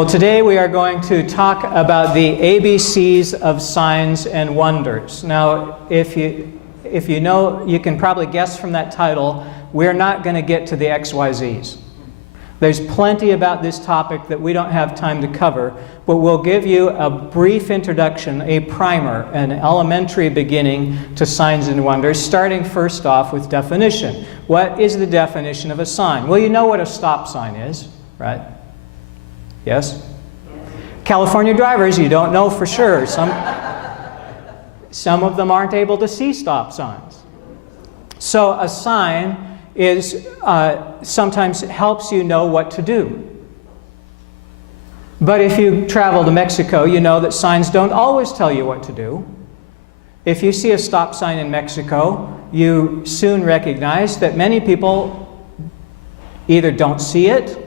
Well, today we are going to talk about the ABCs of signs and wonders. Now, if you know, you can probably guess from that title, we're not going to get to the XYZs. There's plenty about this topic that we don't have time to cover, but we'll give you a brief introduction, a primer, an elementary beginning to signs and wonders, starting first off with definition. What is the definition of a sign? Well, you know what a stop sign is, right? Yes? California drivers, you don't know for sure. Some of them aren't able to see stop signs. So a sign is sometimes helps you know what to do. But if you travel to Mexico, you know that signs don't always tell you what to do. If you see a stop sign in Mexico, you soon recognize that many people either don't see it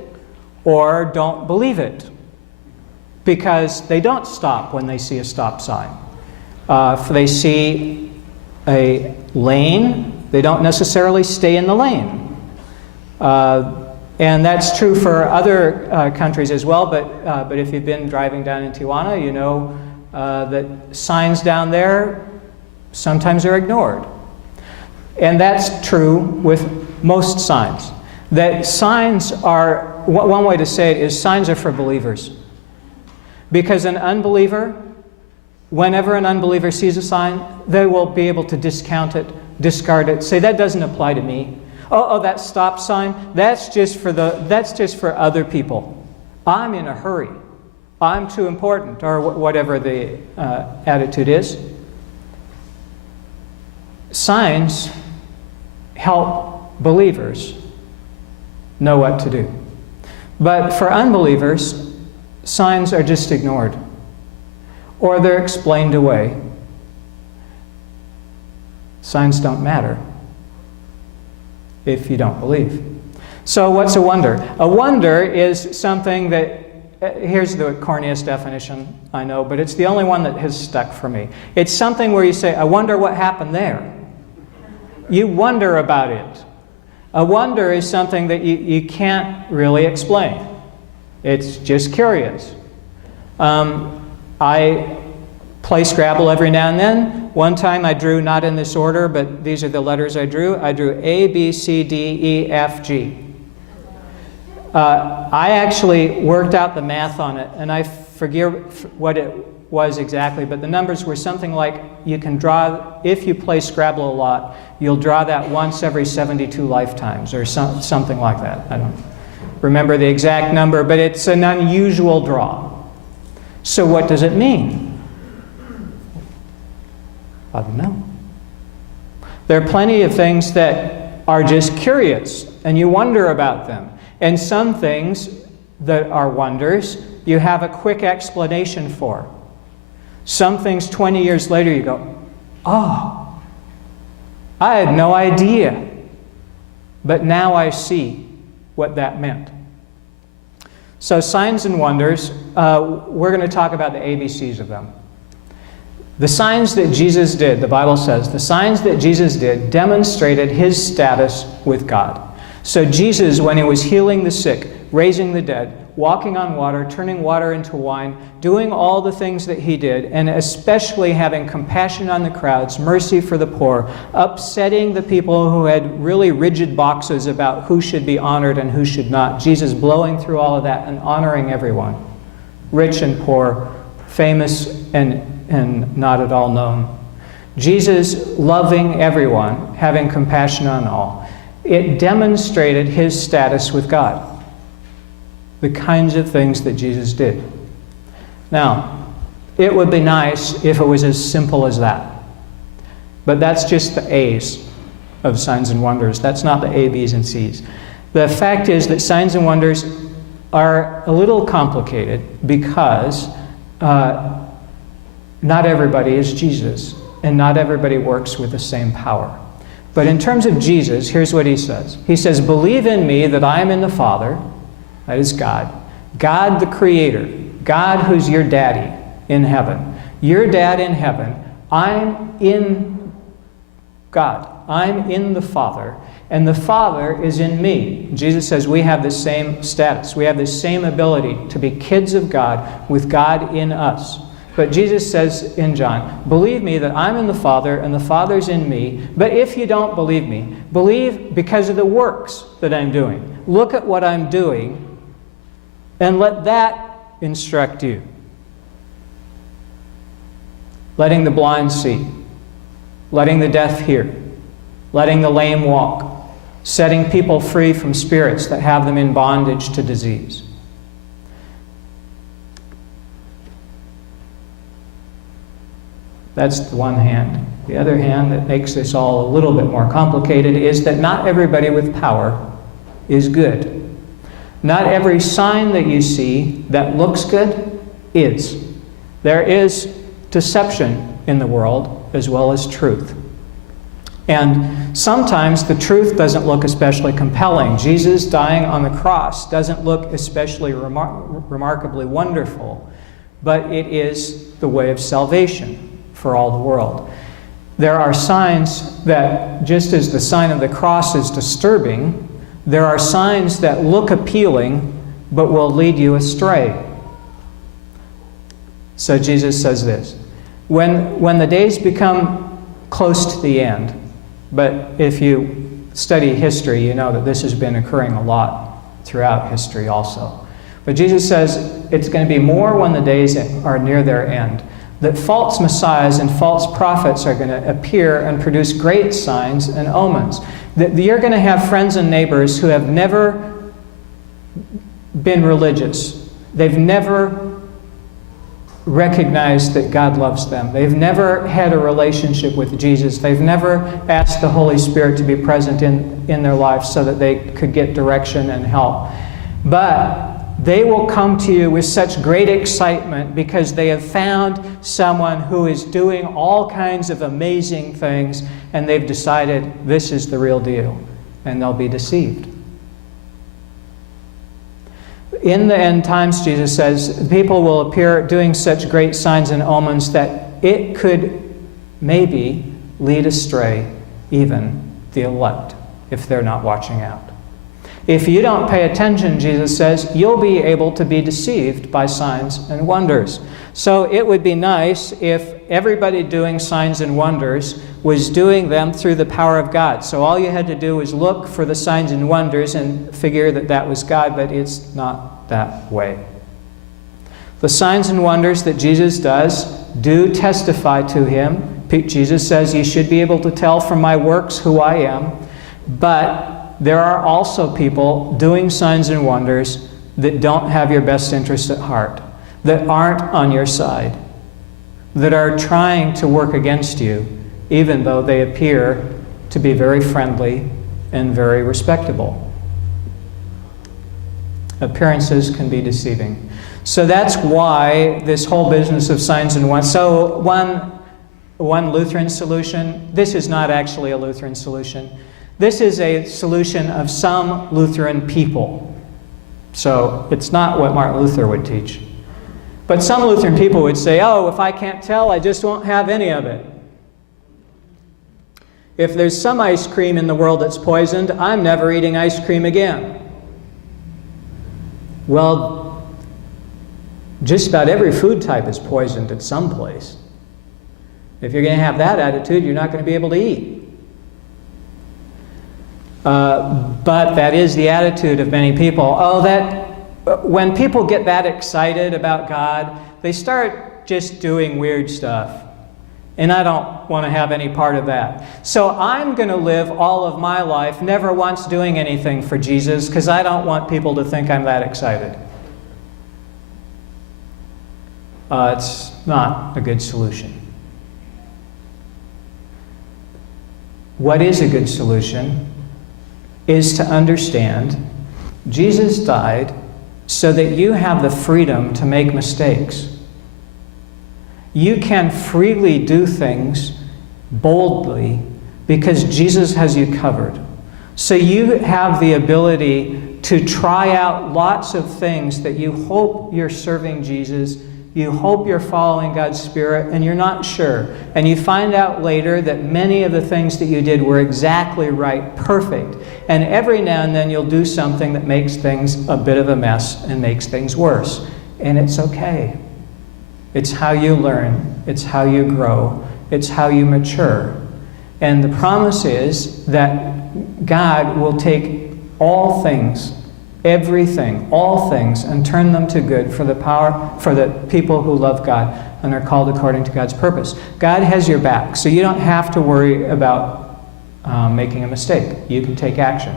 or don't believe it, because they don't stop when they see a stop sign. If they see a lane, they don't necessarily stay in the lane. And that's true for other countries as well, but if you've been driving down in Tijuana, you know that signs down there sometimes are ignored. And that's true with most signs. That signs are, one way to say it is signs are for believers. Because an unbeliever, whenever an unbeliever sees a sign, they will be able to discount it, discard it, say that doesn't apply to me. Oh, that stop sign, that's just for other people. I'm in a hurry. I'm too important, or whatever the attitude is. Signs help believers know what to do. But for unbelievers, signs are just ignored, or they're explained away. Signs don't matter if you don't believe. So what's a wonder? A wonder is something that, here's the corniest definition I know, but it's the only one that has stuck for me. It's something where you say, I wonder what happened there. You wonder about it. A wonder is something that you can't really explain. It's just curious. I play Scrabble every now and then. One time I drew, not in this order, but these are the letters I drew. I drew A, B, C, D, E, F, G. I actually worked out the math on it, and I forget what it was exactly, but the numbers were something like, you can draw, if you play Scrabble a lot, you'll draw that once every 72 lifetimes, or something like that. I don't remember the exact number, but it's an unusual draw. So what does it mean? I don't know. There are plenty of things that are just curious, and you wonder about them. And some things that are wonders, you have a quick explanation for. Some things 20 years later you go, oh, I had no idea. But now I see what that meant. So signs and wonders, we're going to talk about the ABCs of them. The signs that Jesus did, the Bible says, the signs that Jesus did demonstrated his status with God. So Jesus, when he was healing the sick, raising the dead, walking on water, turning water into wine, doing all the things that he did, and especially having compassion on the crowds, mercy for the poor, upsetting the people who had really rigid boxes about who should be honored and who should not. Jesus blowing through all of that and honoring everyone, rich and poor, famous and not at all known. Jesus loving everyone, having compassion on all. It demonstrated his status with God. The kinds of things that Jesus did. Now, it would be nice if it was as simple as that. But that's just the A's of signs and wonders. That's not the A, B's, and C's. The fact is that signs and wonders are a little complicated because not everybody is Jesus, and not everybody works with the same power. But in terms of Jesus, here's what he says. He says, believe in me that I am in the Father, that is God. God the Creator. God who's your daddy in heaven. Your dad in heaven. I'm in God. I'm in the Father. and the Father is in me. Jesus says we have the same status. We have the same ability to be kids of God with God in us. But Jesus says in John, believe me that I'm in the Father and the Father's in me. But if you don't believe me, believe because of the works that I'm doing. Look at what I'm doing and let that instruct you. Letting the blind see, letting the deaf hear, letting the lame walk, setting people free from spirits that have them in bondage to disease. That's the one hand. The other hand that makes this all a little bit more complicated is that not everybody with power is good. Not every sign that you see that looks good is. There is deception in the world as well as truth. And sometimes the truth doesn't look especially compelling. Jesus dying on the cross doesn't look especially remarkably wonderful, but it is the way of salvation for all the world. There are signs that, just as the sign of the cross is disturbing, there are signs that look appealing but will lead you astray. So Jesus says this, when the days become close to the end, but if you study history, you know that this has been occurring a lot throughout history also. But Jesus says it's going to be more when the days are near their end, that false messiahs and false prophets are going to appear and produce great signs and omens. That you're going to have friends and neighbors who have never been religious. They've never recognized that God loves them. They've never had a relationship with Jesus. They've never asked the Holy Spirit to be present in their life so that they could get direction and help. But they will come to you with such great excitement because they have found someone who is doing all kinds of amazing things, and they've decided this is the real deal, and they'll be deceived. In the end times, Jesus says, people will appear doing such great signs and omens that it could maybe lead astray even the elect if they're not watching out. If you don't pay attention, Jesus says, you'll be able to be deceived by signs and wonders. So it would be nice if everybody doing signs and wonders was doing them through the power of God. So all you had to do was look for the signs and wonders and figure that that was God, but it's not that way. The signs and wonders that Jesus does do testify to him. Jesus says, you should be able to tell from my works who I am, but there are also people doing signs and wonders that don't have your best interest at heart, that aren't on your side, that are trying to work against you, even though they appear to be very friendly and very respectable. Appearances can be deceiving. So that's why this whole business of signs and wonders. So one Lutheran solution, this is not actually a Lutheran solution. This is a solution of some Lutheran people. So it's not what Martin Luther would teach. But some Lutheran people would say, oh, if I can't tell, I just won't have any of it. If there's some ice cream in the world that's poisoned, I'm never eating ice cream again. Well, just about every food type is poisoned at some place. If you're going to have that attitude, you're not going to be able to eat. But that is the attitude of many people. When people get that excited about God, they start just doing weird stuff. And I don't want to have any part of that. So I'm going to live all of my life never once doing anything for Jesus because I don't want people to think I'm that excited. It's not a good solution. What is a good solution is to understand Jesus died so that you have the freedom to make mistakes. You can freely do things boldly because Jesus has you covered. So you have the ability to try out lots of things that you hope you're serving Jesus You hope you're following God's Spirit, and you're not sure. And you find out later that many of the things that you did were exactly right, perfect. And every now and then you'll do something that makes things a bit of a mess and makes things worse. And it's okay. It's how you learn. It's how you grow. It's how you mature. And the promise is that God will take all things, everything, all things, and turn them to good for the people who love God and are called according to God's purpose. God has your back, so you don't have to worry about making a mistake. You can take action.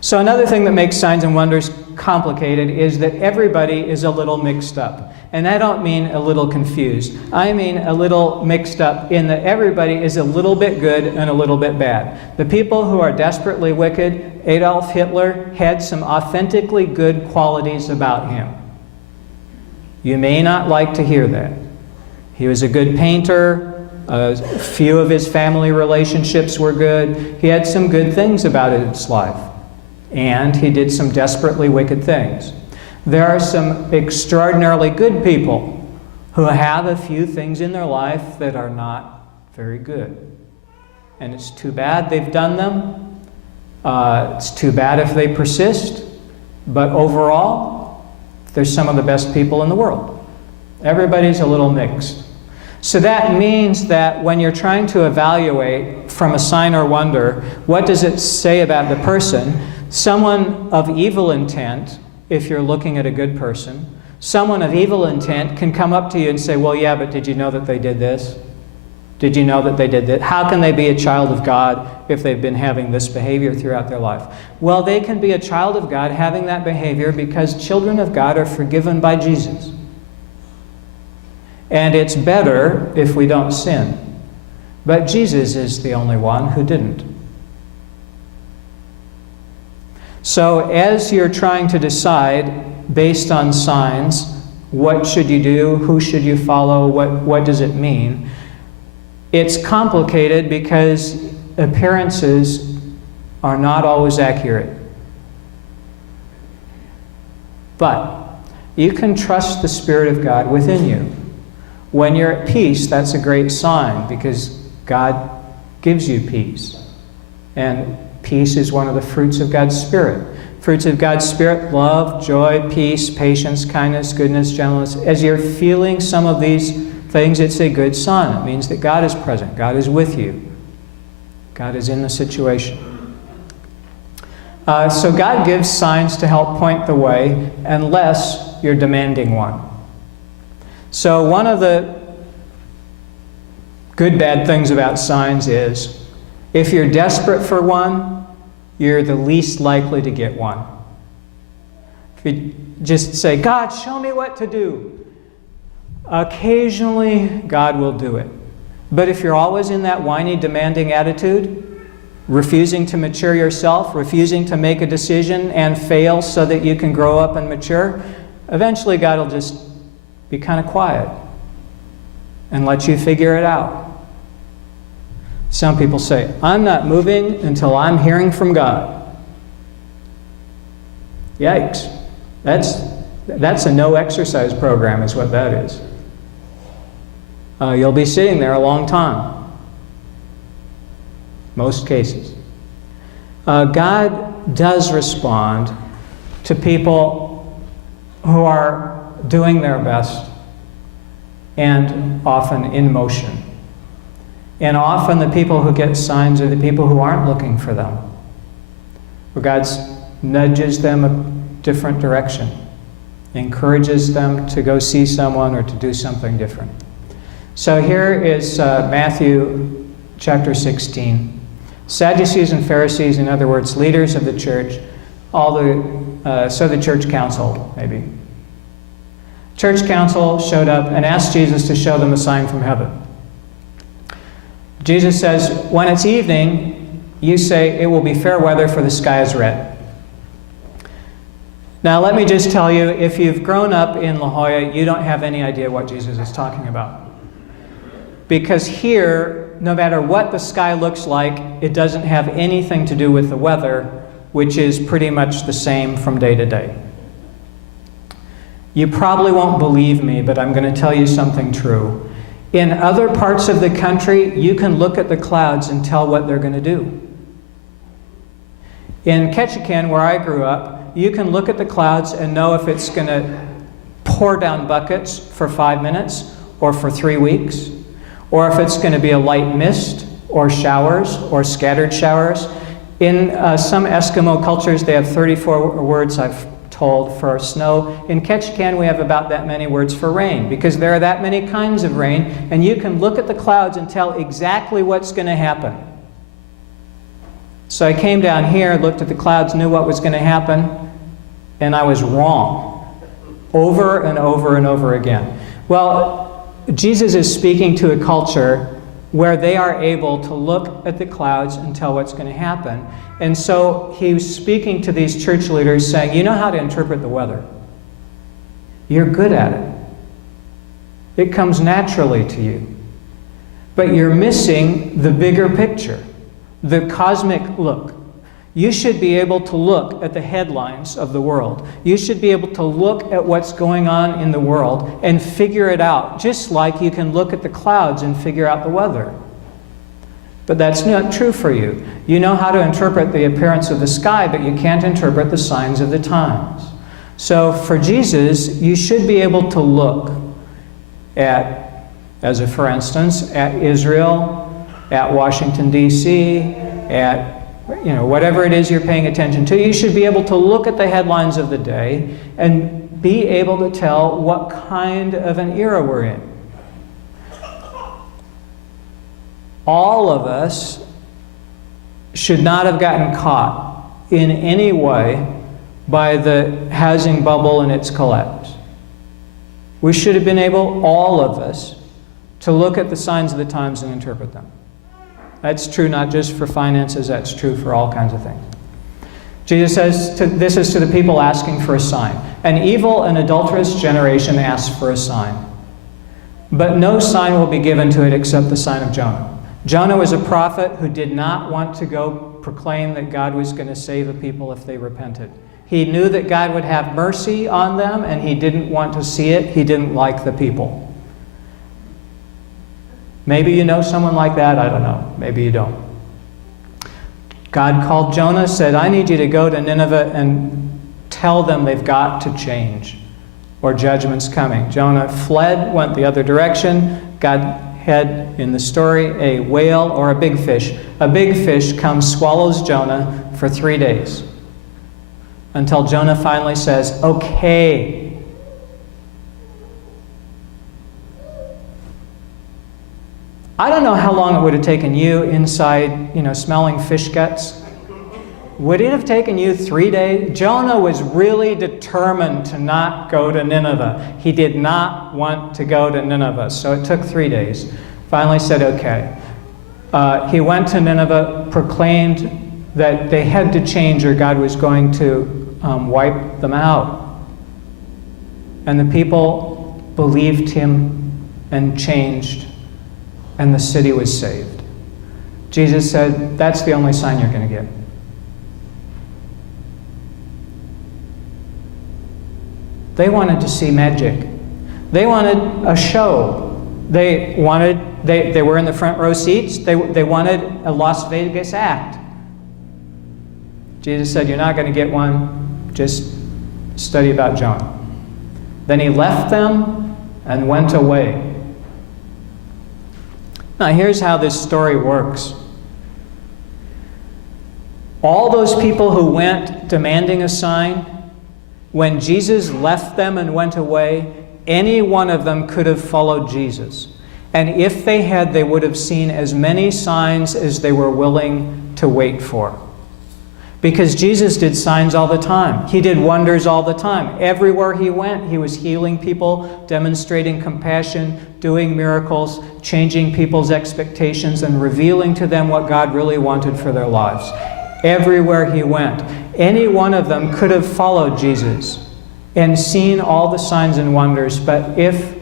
So another thing that makes signs and wonders complicated is that everybody is a little mixed up. And I don't mean a little confused. I mean a little mixed up in that everybody is a little bit good and a little bit bad. The people who are desperately wicked, Adolf Hitler had some authentically good qualities about him. You may not like to hear that. He was a good painter. A few of his family relationships were good. He had some good things about his life. And he did some desperately wicked things. There are some extraordinarily good people who have a few things in their life that are not very good. And it's too bad they've done them. It's too bad if they persist. But overall, they're some of the best people in the world. Everybody's a little mixed. So that means that when you're trying to evaluate from a sign or wonder, what does it say about the person? Someone of evil intent, if you're looking at a good person, someone of evil intent can come up to you and say, well, yeah, but did you know that they did this? Did you know that they did that? How can they be a child of God if they've been having this behavior throughout their life? Well, they can be a child of God having that behavior because children of God are forgiven by Jesus. And it's better if we don't sin. But Jesus is the only one who didn't. So as you're trying to decide, based on signs, what should you do, who should you follow, what does it mean, it's complicated because appearances are not always accurate. But you can trust the Spirit of God within you. When you're at peace, that's a great sign because God gives you peace. And peace is one of the fruits of God's Spirit. Fruits of God's Spirit: love, joy, peace, patience, kindness, goodness, gentleness. As you're feeling some of these things, it's a good sign. It means that God is present. God is with you. God is in the situation. So God gives signs to help point the way unless you're demanding one. So one of the good, bad things about signs is if you're desperate for one, you're the least likely to get one. If you just say, God, show me what to do, occasionally God will do it. But if you're always in that whiny, demanding attitude, refusing to mature yourself, refusing to make a decision and fail so that you can grow up and mature, eventually God will just be kind of quiet and let you figure it out. Some people say, I'm not moving until I'm hearing from God. Yikes. That's a no exercise program is what that is. You'll be sitting there a long time. Most cases. God does respond to people who are doing their best and often in motion. And often the people who get signs are the people who aren't looking for them. Where God nudges them a different direction, encourages them to go see someone or to do something different. So here is Matthew chapter 16. Sadducees and Pharisees, in other words, leaders of the church, so the church council, maybe. Church council showed up and asked Jesus to show them a sign from heaven. Jesus says, when it's evening, you say it will be fair weather, for the sky is red. Now let me just tell you, if you've grown up in La Jolla, you don't have any idea what Jesus is talking about. Because here, no matter what the sky looks like, it doesn't have anything to do with the weather, which is pretty much the same from day to day. You probably won't believe me, but I'm going to tell you something true. In other parts of the country, you can look at the clouds and tell what they're going to do. In Ketchikan, where I grew up, you can look at the clouds and know if it's going to pour down buckets for 5 minutes or for 3 weeks, or if it's going to be a light mist or showers or scattered showers. In some Eskimo cultures, they have 34 words, I've told, for snow. In Ketchikan, we have about that many words for rain, because there are that many kinds of rain, and you can look at the clouds and tell exactly what's going to happen. So I came down here, looked at the clouds, knew what was going to happen, and I was wrong over and over and over again. Well, Jesus is speaking to a culture where they are able to look at the clouds and tell what's going to happen. And so he was speaking to these church leaders saying, you know how to interpret the weather. You're good at it. It comes naturally to you. But you're missing the bigger picture, the cosmic look. You should be able to look at the headlines of the world. You should be able to look at what's going on in the world and figure it out, just like you can look at the clouds and figure out the weather. But that's not true for you. You know how to interpret the appearance of the sky, but you can't interpret the signs of the times. So for Jesus, you should be able to look at, for instance, at Israel, at Washington, D.C., at whatever it is you're paying attention to. You should be able to look at the headlines of the day and be able to tell what kind of an era we're in. All of us should not have gotten caught in any way by the housing bubble and its collapse. We should have been able, all of us, to look at the signs of the times and interpret them. That's true not just for finances, that's true for all kinds of things. Jesus says, this is to the people asking for a sign. An evil and adulterous generation asks for a sign. But no sign will be given to it except the sign of Jonah. Jonah was a prophet who did not want to go proclaim that God was going to save a people if they repented. He knew that God would have mercy on them, and he didn't want to see it. He didn't like the people. Maybe you know someone like that, I don't know. Maybe you don't. God called Jonah, said, I need you to go to Nineveh and tell them they've got to change, or judgment's coming. Jonah fled, went the other direction. God had, in the story, a whale or a big fish. A big fish comes, swallows Jonah for 3 days, until Jonah finally says, okay. I don't know how long it would have taken you inside, smelling fish guts. Would it have taken you 3 days? Jonah was really determined to not go to Nineveh. He did not want to go to Nineveh, so it took 3 days. Finally said, okay. He went to Nineveh, proclaimed that they had to change or God was going to wipe them out. And the people believed him and changed, and the city was saved. Jesus said, that's the only sign you're going to get. They wanted to see magic. They wanted a show. They were in the front row seats. They wanted a Las Vegas act. Jesus said, you're not going to get one. Just study about Jonah. Then he left them and went away. Now here's how this story works. All those people who went demanding a sign, when Jesus left them and went away, any one of them could have followed Jesus. And if they had, they would have seen as many signs as they were willing to wait for. Because Jesus did signs all the time. He did wonders all the time. Everywhere he went, he was healing people, demonstrating compassion, doing miracles, changing people's expectations, and revealing to them what God really wanted for their lives. Everywhere he went. Any one of them could have followed Jesus and seen all the signs and wonders, but if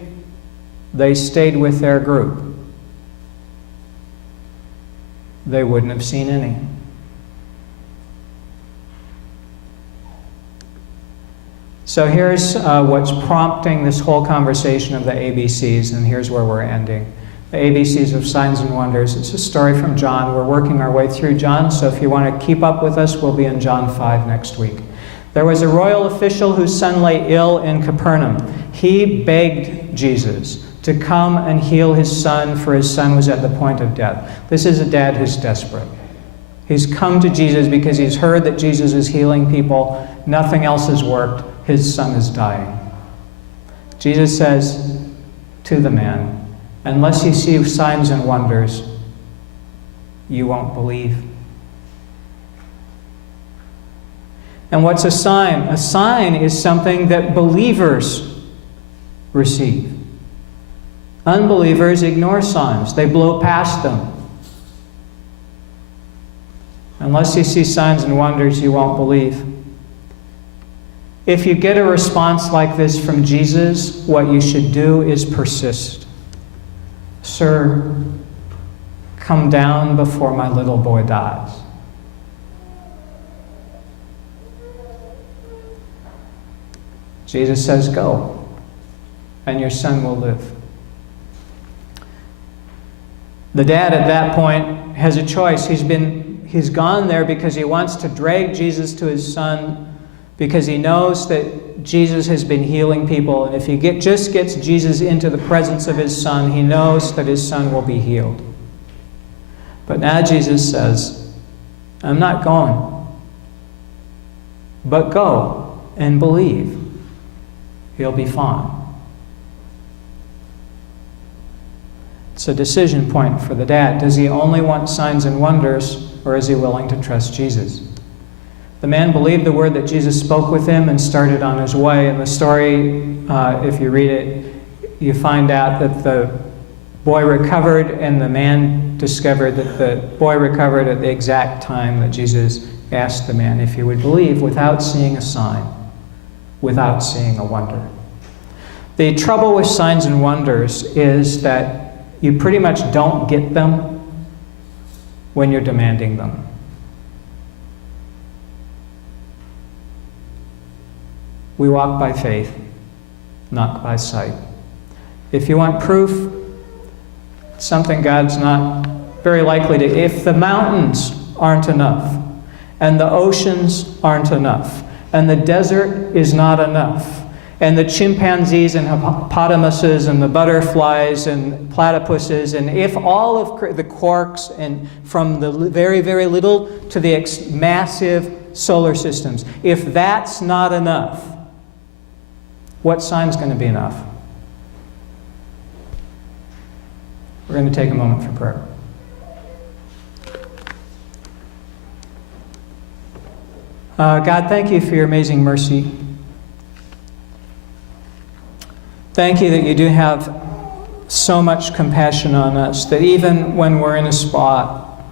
they stayed with their group, they wouldn't have seen any. So here's what's prompting this whole conversation of the ABCs, and here's where we're ending. The ABCs of signs and wonders. It's a story from John. We're working our way through John, so if you want to keep up with us, we'll be in John 5 next week. There was a royal official whose son lay ill in Capernaum. He begged Jesus to come and heal his son, for his son was at the point of death. This is a dad who's desperate. He's come to Jesus because he's heard that Jesus is healing people. Nothing else has worked. His son is dying. Jesus says to the man, unless you see signs and wonders, you won't believe. And what's a sign? A sign is something that believers receive. Unbelievers ignore signs. They blow past them. Unless you see signs and wonders, you won't believe. If you get a response like this from Jesus, what you should do is persist. Sir, come down before my little boy dies. Jesus says, go, and your son will live. The dad at that point has a choice. He's gone there because he wants to drag Jesus to his son, because he knows that Jesus has been healing people, and if he just gets Jesus into the presence of his son, he knows that his son will be healed. But now Jesus says, I'm not going, but go and believe. He'll be fine. It's a decision point for the dad. Does he only want signs and wonders, or is he willing to trust Jesus? The man believed the word that Jesus spoke with him and started on his way. In the story, if you read it, you find out that the boy recovered, and the man discovered that the boy recovered at the exact time that Jesus asked the man if he would believe, without seeing a sign, without seeing a wonder. The trouble with signs and wonders is that you pretty much don't get them when you're demanding them. We walk by faith, not by sight. If you want proof, it's something God's not very likely to. If the mountains aren't enough, and the oceans aren't enough, and the desert is not enough, and the chimpanzees and hippopotamuses and the butterflies and platypuses, and if all of the quarks, and from the very, very little to the massive solar systems, if that's not enough, what sign's going to be enough? We're going to take a moment for prayer. God, thank you for your amazing mercy. Thank you that you do have so much compassion on us, that even when we're in a spot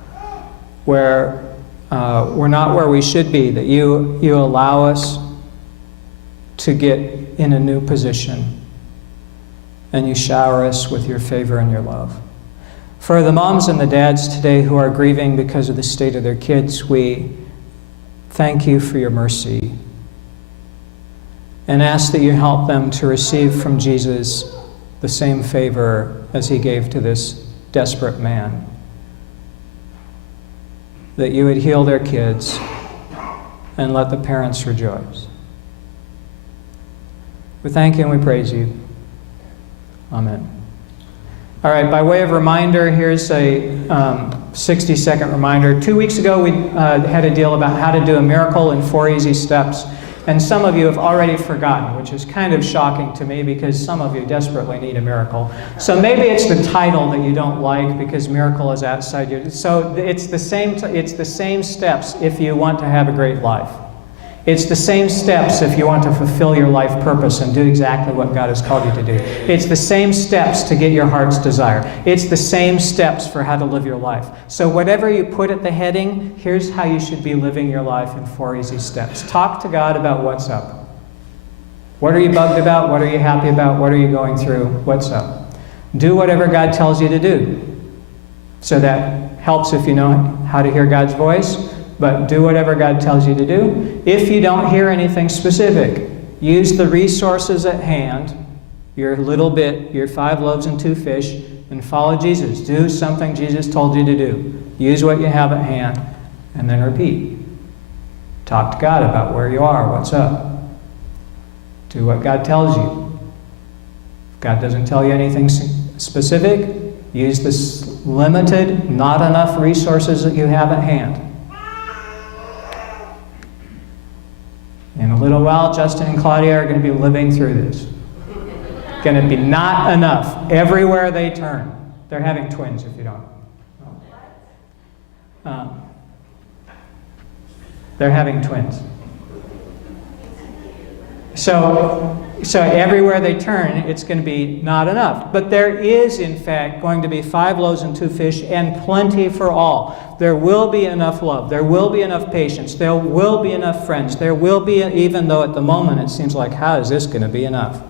where we're not where we should be, that you allow us to get in a new position, and you shower us with your favor and your love. For the moms and the dads today who are grieving because of the state of their kids, we thank you for your mercy and ask that you help them to receive from Jesus the same favor as he gave to this desperate man. That you would heal their kids and let the parents rejoice. We thank you and we praise you. Amen. All right, by way of reminder, here's a 60-second reminder. 2 weeks ago, we had a deal about how to do a miracle in 4 easy steps. And some of you have already forgotten, which is kind of shocking to me because some of you desperately need a miracle. So maybe it's the title that you don't like because miracle is outside you. So it's the same steps if you want to have a great life. It's the same steps if you want to fulfill your life purpose and do exactly what God has called you to do. It's the same steps to get your heart's desire. It's the same steps for how to live your life. So whatever you put at the heading, here's how you should be living your life in 4 easy steps. Talk to God about what's up. What are you bugged about? What are you happy about? What are you going through? What's up? Do whatever God tells you to do. So that helps if you know how to hear God's voice. But do whatever God tells you to do. If you don't hear anything specific, Use the resources at hand, your little bit, your 5 loaves and 2 fish, and follow Jesus. Do something Jesus told you to do. Use what you have at hand, and then repeat. Talk to God about where you are, what's up. Do what God tells you. If God doesn't tell you anything specific, use this limited, not enough resources that you have at hand. In a little while, Justin and Claudia are going to be living through this. Going to be not enough everywhere they turn. They're having twins, if you don't know. They're having twins. So everywhere they turn, it's going to be not enough. But there is, in fact, going to be 5 loaves and 2 fish and plenty for all. There will be enough love. There will be enough patience. There will be enough friends. There will be, even though at the moment it seems like, how is this going to be enough?